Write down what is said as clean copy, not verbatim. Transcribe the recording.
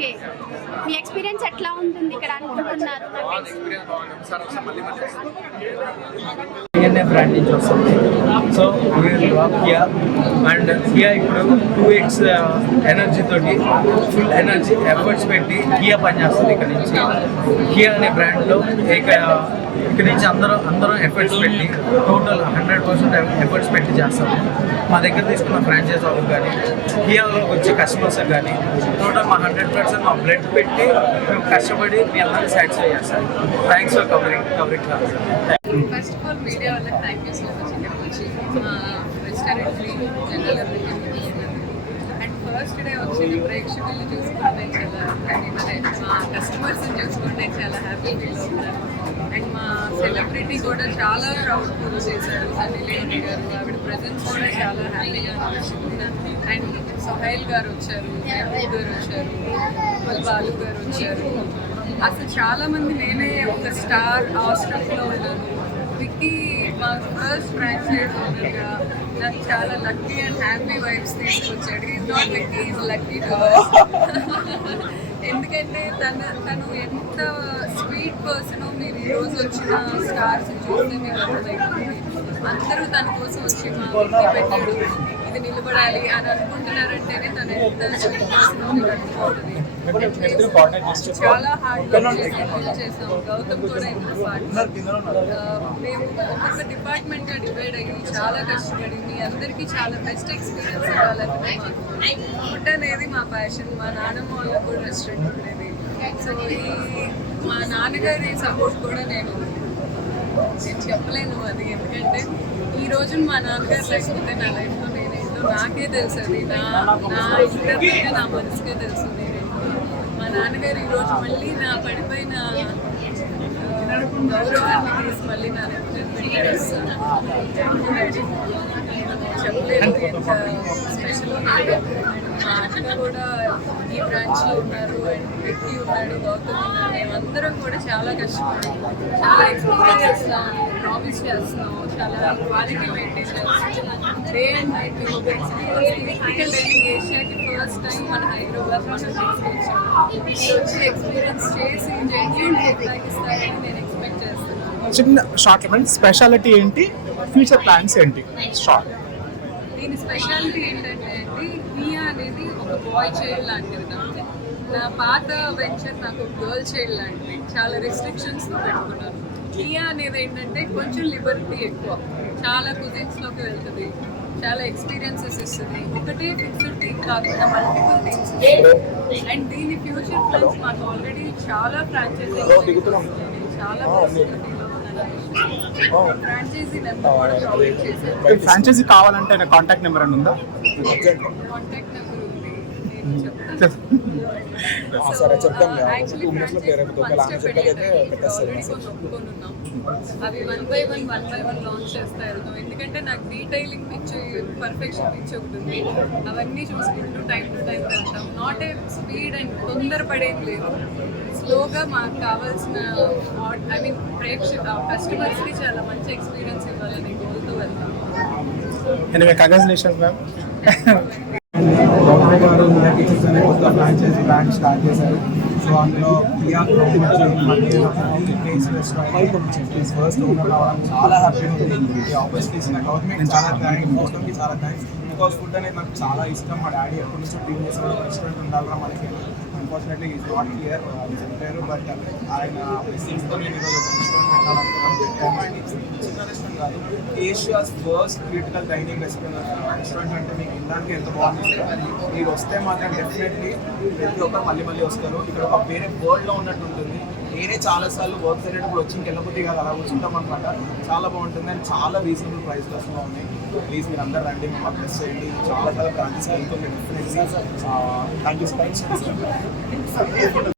Okay, మీ experience ఎట్లా ఉంటుంది ఇక్కడ అనుకుంటున్నారు? బ్రాండ్ నుంచి వస్తుంది. సో కియా అండ్ కియా ఇప్పుడు 2x ఎనర్జీ తోటి ఫుల్ ఎనర్జీ ఎఫర్ట్స్ పెట్టి కియా పనిచేస్తుంది. ఇక్కడ నుంచి కియా అనే బ్రాండ్లో ఇక్కడ నుంచి అందరం ఎఫర్ట్స్ పెట్టి టోటల్ 100% ఎఫర్ట్స్ పెట్టి చేస్తాము. మా దగ్గర తీసుకున్న ఫ్రాంచైజ్ వాళ్ళకి కానీ కియాలో వచ్చే కస్టమర్స్కి కానీ టోటల్ మా 100% మా బ్లడ్ పెట్టి మేము కష్టపడి మీ అందరినీ సాటిస్ఫై చేస్తాం. Thanks for covering first of all media వాళ్ళకి థ్యాంక్ యూ సో మచ్. ఇక్కడ వచ్చి మా రెస్టారెంట్ని జనరల్ అండ్ ఫస్ట్ డే వచ్చి ప్రేక్షకుల్ని చూసుకుంటే చాలా మా కస్టమర్స్ని చూసుకుంటే చాలా హ్యాపీ ఫీల్ అవుతున్నారు. అండ్ మా సెలబ్రిటీ కూడా చాలా ప్రౌడ్ ఫీల్ చేశారు. సన్నీ లియోనీ గారు ఆవిడ ప్రజెన్స్ కూడా చాలా హ్యాపీగా అనిపిస్తుంది. అండ్ సోహైల్ గారు వచ్చారు, మెహబూబ్ గారు వచ్చారు, బాలు గారు వచ్చారు. అసలు చాలామంది నేనే ఒక స్టార్ ఆస్ట్రక్లో ఉన్నాను. విక్కీ మా ఫస్ట్ ఫ్రాంచైజ్ ఓనర్గా నాకు చాలా లక్కీ అండ్ హ్యాపీ వైబ్స్ తీసుకొచ్చాడు. Is not lucky, is lucky to ఎందుకంటే తను ఎంత స్వీట్ పర్సన్. మీరు ఈరోజు వచ్చిన స్టార్స్ చూస్తే మీకు అర్థమవుతుంది. అందరూ తన కోసం వచ్చి మా ఇంటికి పెట్టాడు, ఇది నిలబడాలి అని అనుకుంటున్నారంటేనే తను ఎంత స్వీట్ పర్సన్ మీకు అర్థమవుతుంది. చాలా హార్డ్ వర్క్ చేసాం. గౌతమ్ కూడా ఇంట్లో పార్ట్నర్. మేము ఒక్కొక్క డిపార్ట్మెంట్గా డివైడ్ అయ్యి చాలా కష్టపడి మీ అందరికీ చాలా బెస్ట్ ఎక్స్పీరియన్స్ ఇవ్వాలని ఫుడ్ అనేది మా ప్యాషన్. మా నాన్నమ్మ వాళ్ళకు కూడా రెస్టారెంట్ ఉండేది. సో మా నాన్నగారి సపోర్ట్ కూడా నేను చెప్పలేను అది. ఎందుకంటే ఈ రోజు మా నాన్నగారు లేకపోతే నా లైఫ్లో నేనేంటో నాకే తెలుసు. అది నా ఇంటర్వ్యూకే నా మనసుకే తెలుసు నేనేంటో. మా నాన్నగారు ఈరోజు మళ్ళీ నా పడిపోయిన గౌరవాన్ని తీసి మళ్ళీ నా చెప్పలేదు ఎంత స్పెషల్. మా అక్క కూడా ఈ బ్రాంచ్లో ఉన్నారు, అండ్ వ్యక్తి ఉన్నాడు, గౌతమ్ ఉన్నాడు. మేమందరం కూడా చాలా కష్టపడి చాలా ఎక్స్ప్లోర్ చేస్తాం, ప్రామిస్ చేస్తున్నాం, చాలా క్వాలిటీ మెయింటైన్ చేస్తాం. Day and night technical training ఏషియాకి ఫస్ట్ టైం మన హైదరాబాద్ మనం తీసుకొచ్చాం. వచ్చి ఎక్స్పీరియన్స్ చేసి జెన్యూన్ ఫీడ్బ్యాక్ ఇస్తారని నేను ఎక్స్పెక్ట్ చేస్తున్నాను. చిన్న షార్ట్ స్పెషాలిటీ ఏంటి, ఫ్యూచర్ ప్లాన్స్ ఏంటి? షార్ట్ దీని స్పెషాలిటీ ఏంటంటే అండి, కియా అనేది ఒక బాయ్ చైల్డ్ లాంటిది. నా పాత వెంచర్ నాకు గర్ల్ చైల్డ్ లాంటిది. చాలా రెస్ట్రిక్షన్స్తో పెట్టుకున్నాను. కియా అనేది ఏంటంటే కొంచెం లిబర్టీ ఎక్కువ, చాలా కుజిన్స్లోకి వెళ్తుంది, చాలా ఎక్స్పీరియన్సెస్ ఇస్తుంది. ఒకటే ఫిక్స్డ్ థింగ్ కాకుండా మల్టిపుల్ థింగ్స్. అండ్ దీని ఫ్యూచర్ ప్లాన్స్ మాకు ఆల్రెడీ చాలా ఫ్రాంచైజీ చాలా ఫ్రాంచైజీ నెంబర్ కూడా ప్రొవైడ్ చేశారు. ఫ్రాంచైజీ కావాలంటే నా కాంటాక్ట్ నెంబర్ అని ఉందా? కాంటాక్ట్ నెంబర్ ఉంది, నేను చెప్తాను. యాక్చువల్లీ ఒప్పుకొనున్నాం. అవి వన్ బై వన్ లాంచ్ చేస్తా వెళ్తాం. ఎందుకంటే నాకు డీటెయిలింగ్ పిచ్చి, పర్ఫెక్షన్ పిచ్చి ఒకటి. అవన్నీ చూసుకుంటూ టైం టు టైం వెళ్తాం. నాట్ ఏ స్పీడ్ అండ్ తొందరపడేం లేదు. స్లోగా మాకు కావాల్సిన కస్టమర్స్కి చాలా మంచి ఎక్స్పీరియన్స్ ఇవ్వాలని గోల్తో వెళ్తాం. Congratulations ma'am. గౌతమ్ గారు కిచెన్స్ అనే కొత్త ఫ్రాంచైజీ బ్రాండ్ స్టార్ట్ చేశారు. సో అందులో కియా ఫస్ట్ ఓనర్ అవ్వడం చాలా హ్యాపీగా ఉంది. ఆబ్వియస్లీ గవర్నమెంట్ చాలా థ్యాంక్స్, గౌతమ్కి చాలా థ్యాంక్స్. బికాస్ ఫుడ్ అనేది నాకు చాలా ఇష్టం. మా డాడీ ఎప్పటి నుంచో టీమ్ చేసిన రెస్టారెంట్ ఉండాలి మనకి. అన్ఫార్చునేట్లీ ఈజ్ నాట్ హియర్, చెప్పారు. బట్ ఆయన బ్లెస్సింగ్స్తో నేను ఈరోజు ఒక రెస్టారెంట్ పెట్టాలనుకున్నాను. చిన్న రెస్టారెంట్ కాదు, Asia's first critical dining restaurant అంటే మీకు ఇందాక ఎంత బాగుంది. మీరు వస్తే మాత్రం డెఫినెట్లీ ప్రతి ఒక్కరు మళ్ళీ వస్తారు. ఇక్కడ ఒక వేరే వరల్డ్లో ఉన్నట్టు ఉంటుంది. నేనే చాలాసార్లు వర్క్ చేసేటప్పుడు వచ్చి ఇంకెళ్ళబుద్ధి కాదు, అలా కూర్చుంటాం అనమాట. చాలా బాగుంటుంది అండ్ చాలా రీజనబుల్ ప్రైస్లో ఉన్నాయి. ప్లీజ్ మీరు అందరూ రండి, మాకు ప్రెస్ చేయండి. చాలా బ్రాంచెస్ వెళ్తుంది. Definitely thank you so much.